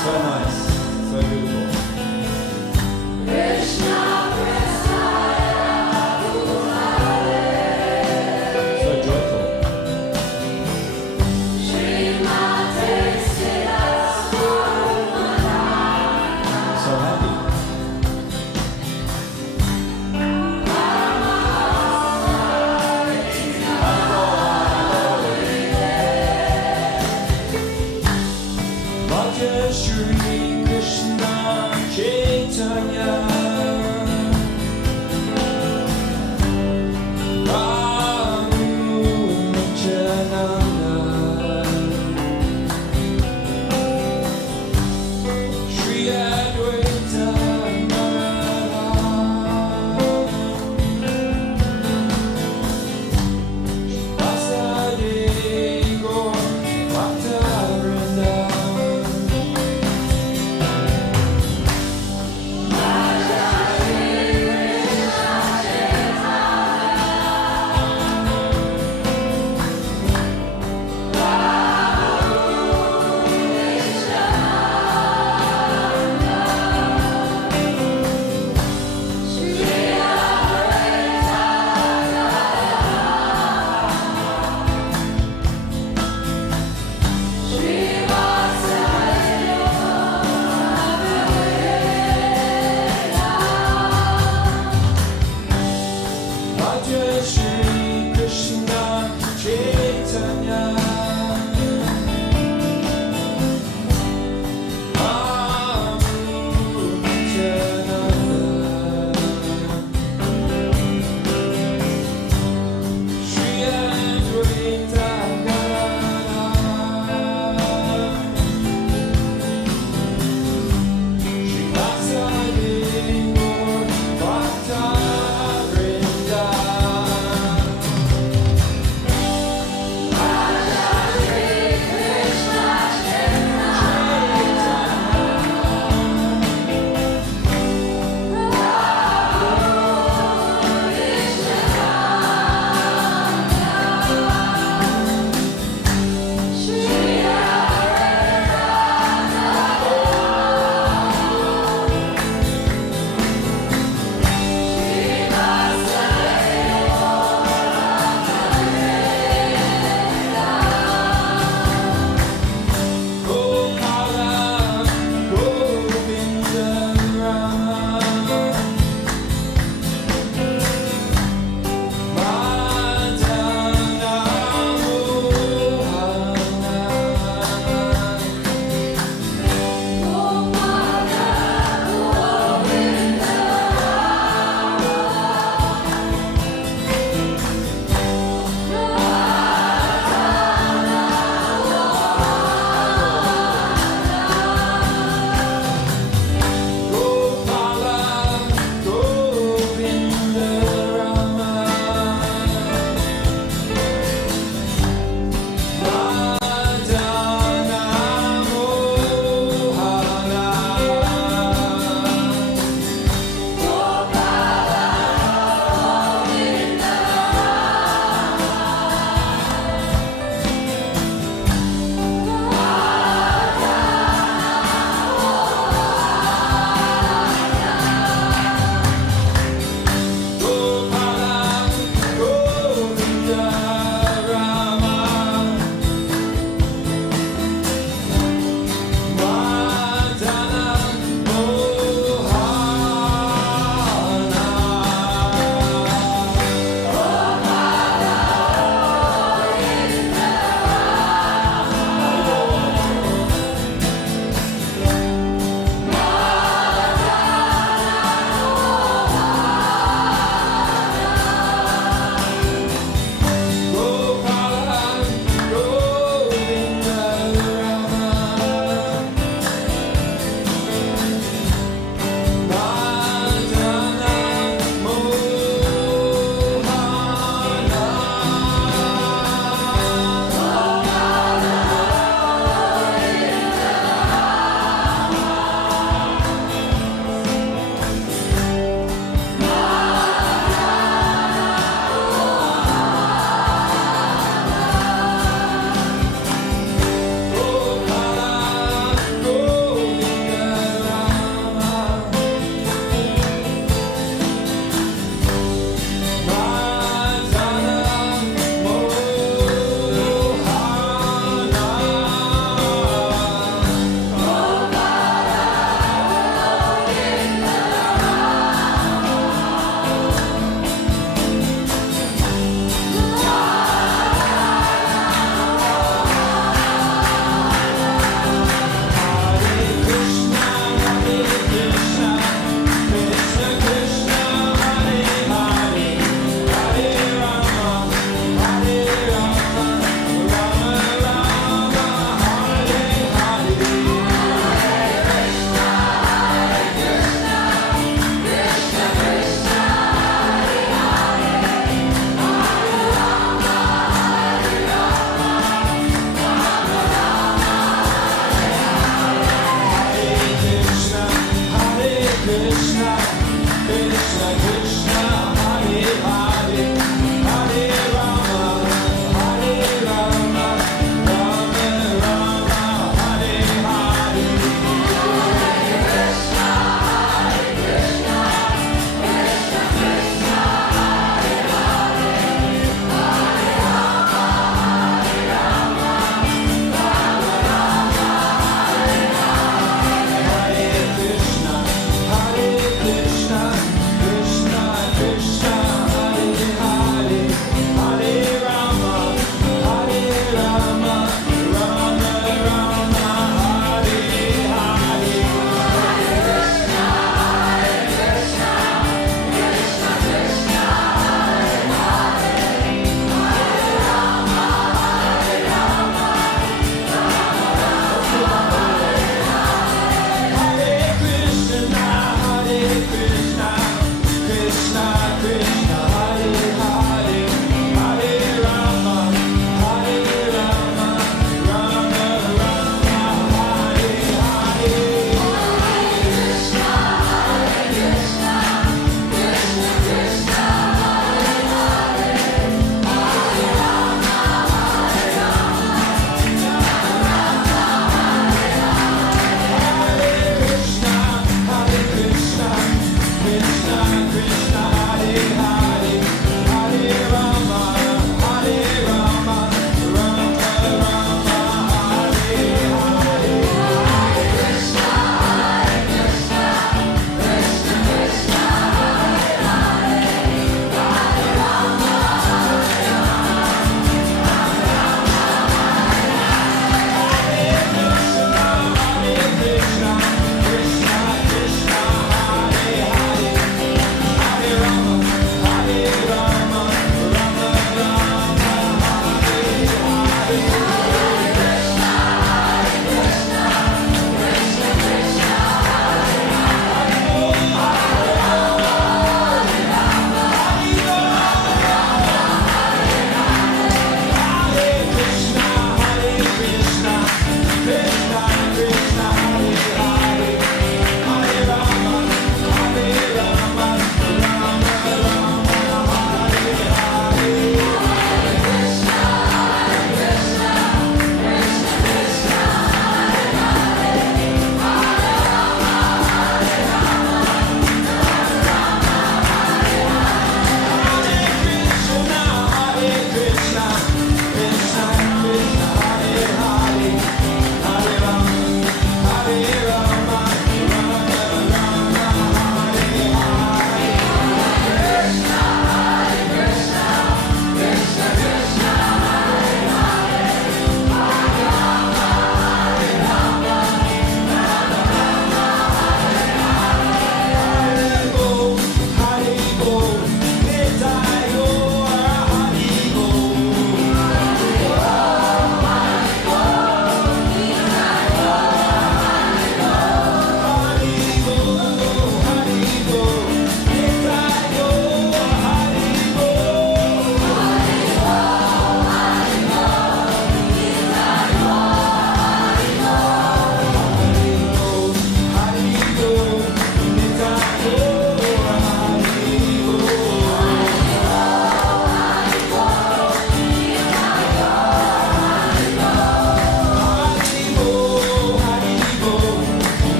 So nice, so beautiful.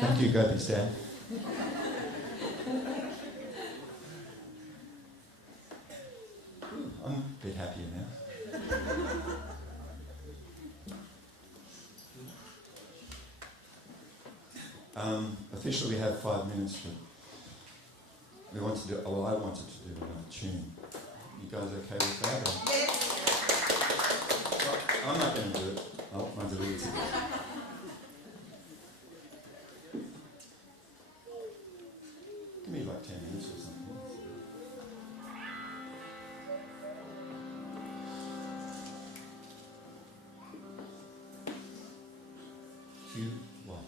Thank you, Gopi Stan. I'm a bit happier now. Officially we have 5 minutes, but we want to do, well, I wanted to do another tune. You guys okay with that? Yes. Well, I'm not going to do it. I'll do it together. Give me like 10 minutes or something. Two, one.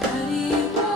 Hari Bo,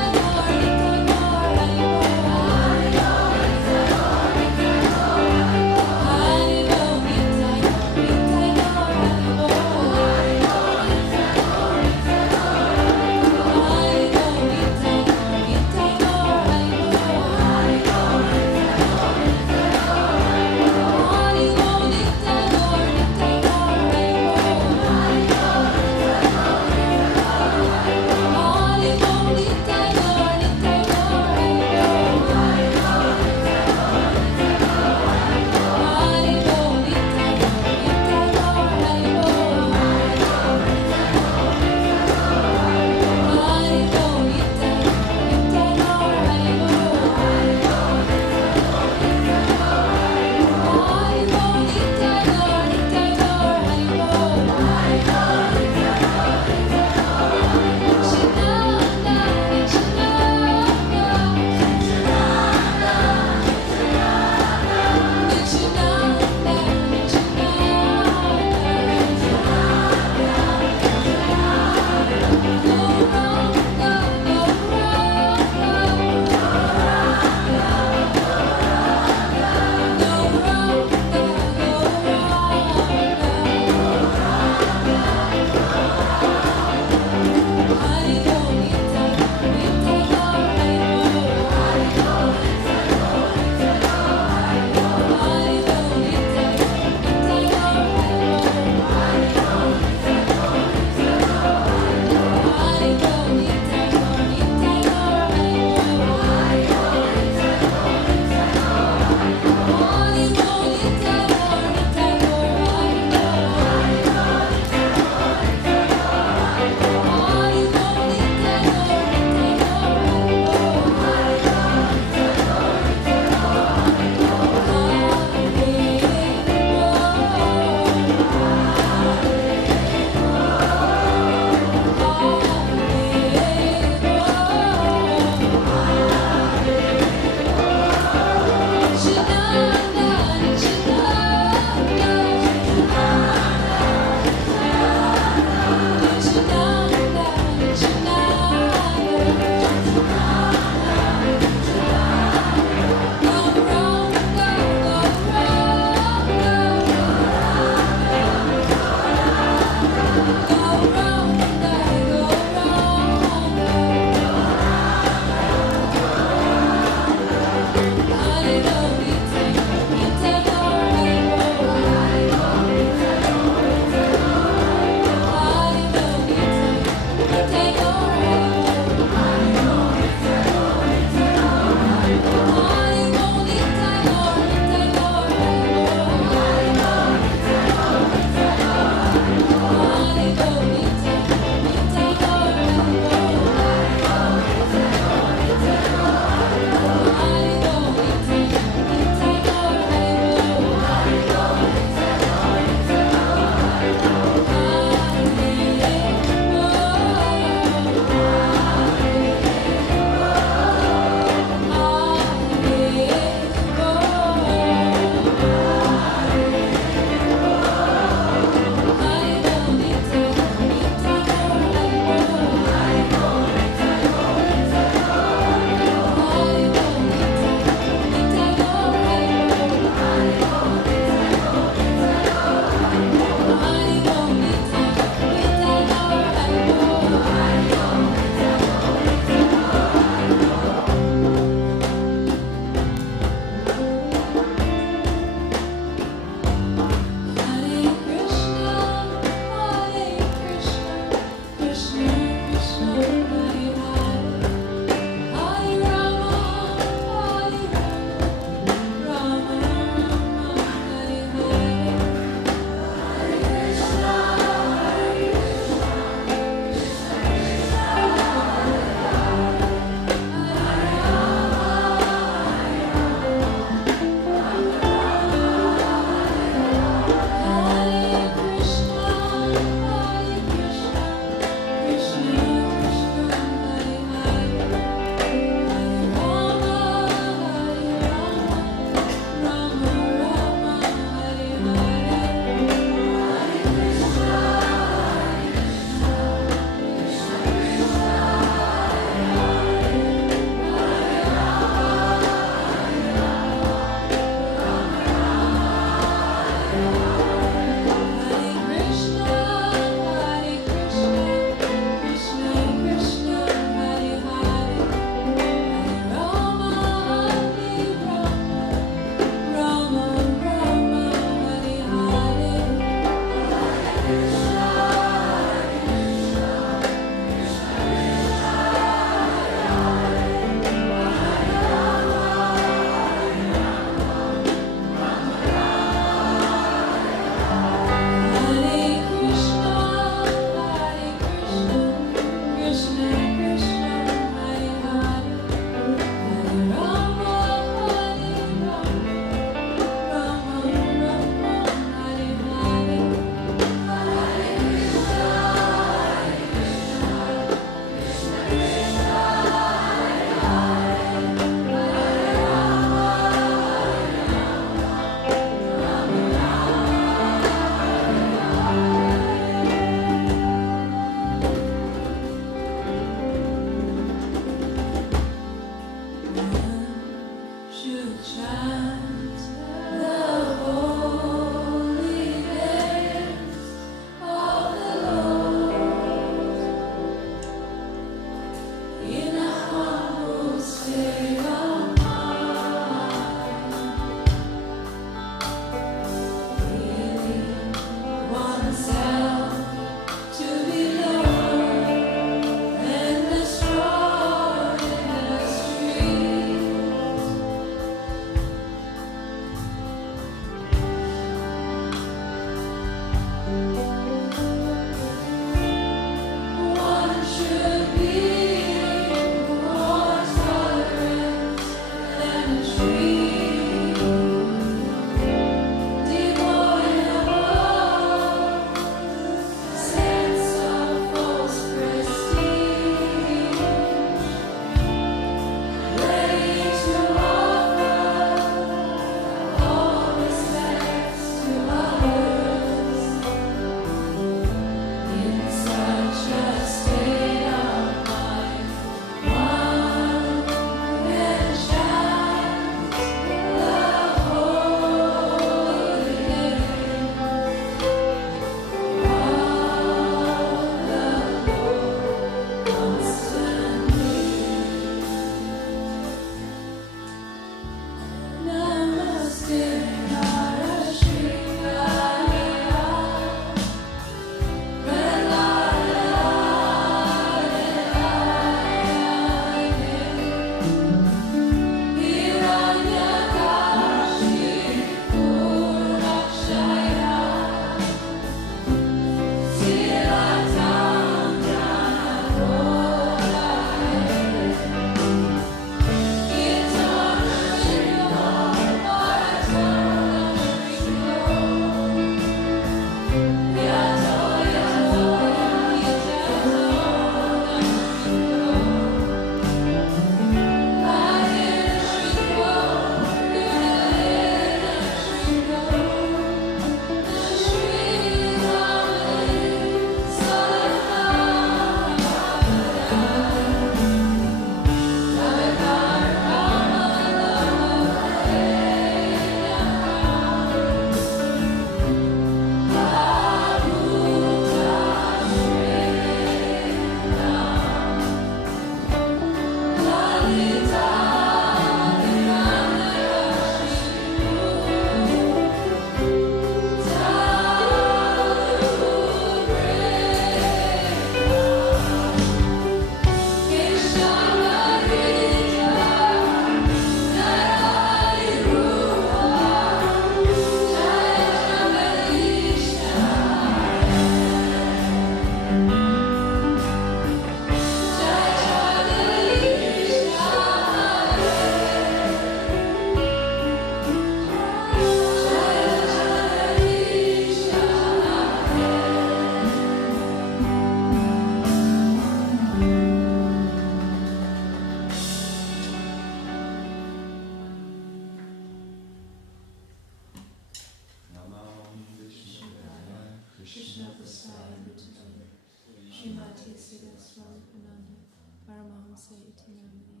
Advaita Namane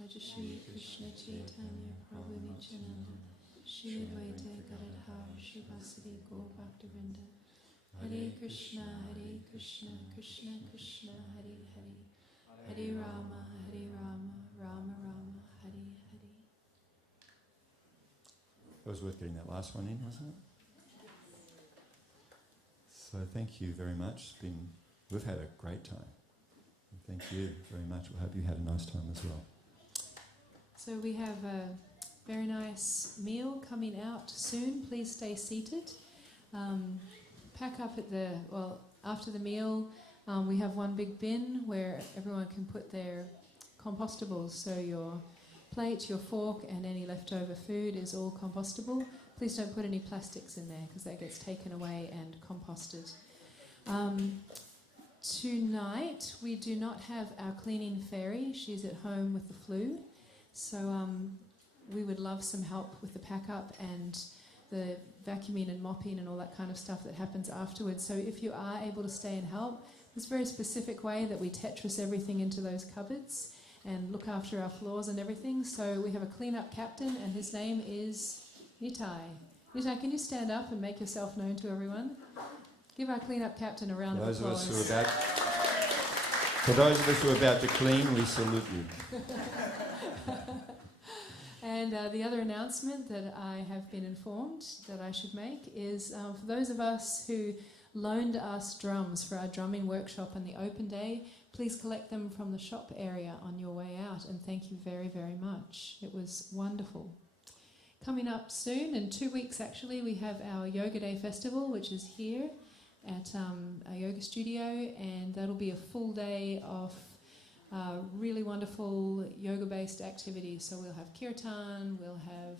Rajashri Krishna Chaitanya Prabhu Nityananda Shri Advaita Gadadhar Shivasadi Gaur Bhaktivinoda Hare Krishna Krishna Krishna Hare Hare Hare Rama Rama Rama Hare Hare. It was worth getting that last one in, wasn't it? So thank you very much. We've had a great time. And thank you very much. We hope you had a nice time as well. So we have a very nice meal coming out soon. Please stay seated. Pack up after the meal, we have one big bin where everyone can put their compostables. So your plate, your fork, and any leftover food is all compostable. Please don't put any plastics in there because that gets taken away and composted. Tonight we do not have our cleaning fairy. She's at home with the flu. So we would love some help with the pack up and the vacuuming and mopping and all that kind of stuff that happens afterwards. So if you are able to stay and help, there's a very specific way that we Tetris everything into those cupboards and look after our floors and everything. So we have a clean-up captain, and his name is Nitai. Nitai, can you stand up and make yourself known to everyone? Give our clean-up captain a round of applause. For those of us who are about to clean, we salute you. And the other announcement that I have been informed that I should make is for those of us who loaned us drums for our drumming workshop on the open day, please collect them from the shop area on your way out, and thank you very, very much. It was wonderful. Coming up soon, in 2 weeks actually, we have our Yoga Day Festival, which is here at a yoga studio, and that'll be a full day of really wonderful yoga-based activities. So we'll have kirtan, we'll have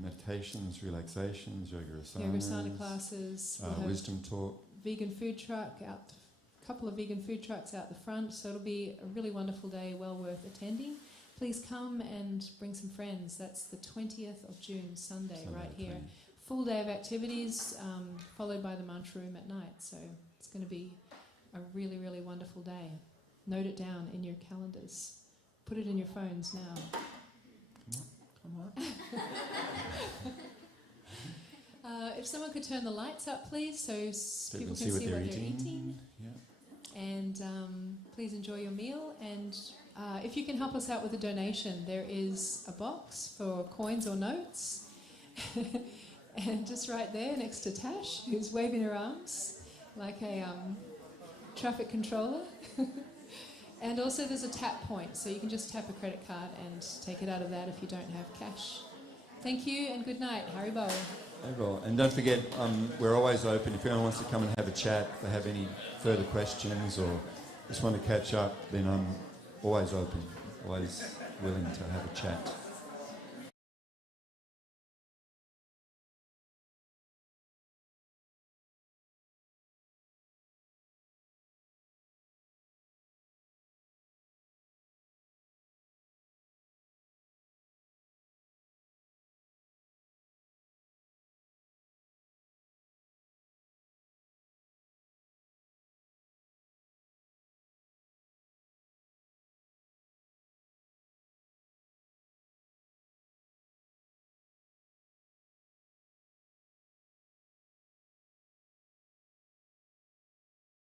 meditations, relaxations, yoga asana asanas, classes, we'll have wisdom talk, vegan food truck out, a couple of vegan food trucks out the front. So it'll be a really wonderful day, well worth attending. Please come and bring some friends. That's the 20th of June, Sunday right here. 20. Full Day of activities, followed by the mantra room at night. So it's going to be a really, really wonderful day. Note it down in your calendars. Put it in your phones now. Come on. If someone could turn the lights up, please, so people can see what they're eating. Yeah. And please enjoy your meal. And if you can help us out with a donation, there is a box for coins or notes. And just right there next to Tash, who's waving her arms like a traffic controller. And also there's a tap point, so you can just tap a credit card and take it out of that if you don't have cash. Thank you and good night. Haribo. Haribo. And don't forget, we're always open. If anyone wants to come and have a chat, if they have any further questions or just want to catch up, then I'm always open, always willing to have a chat.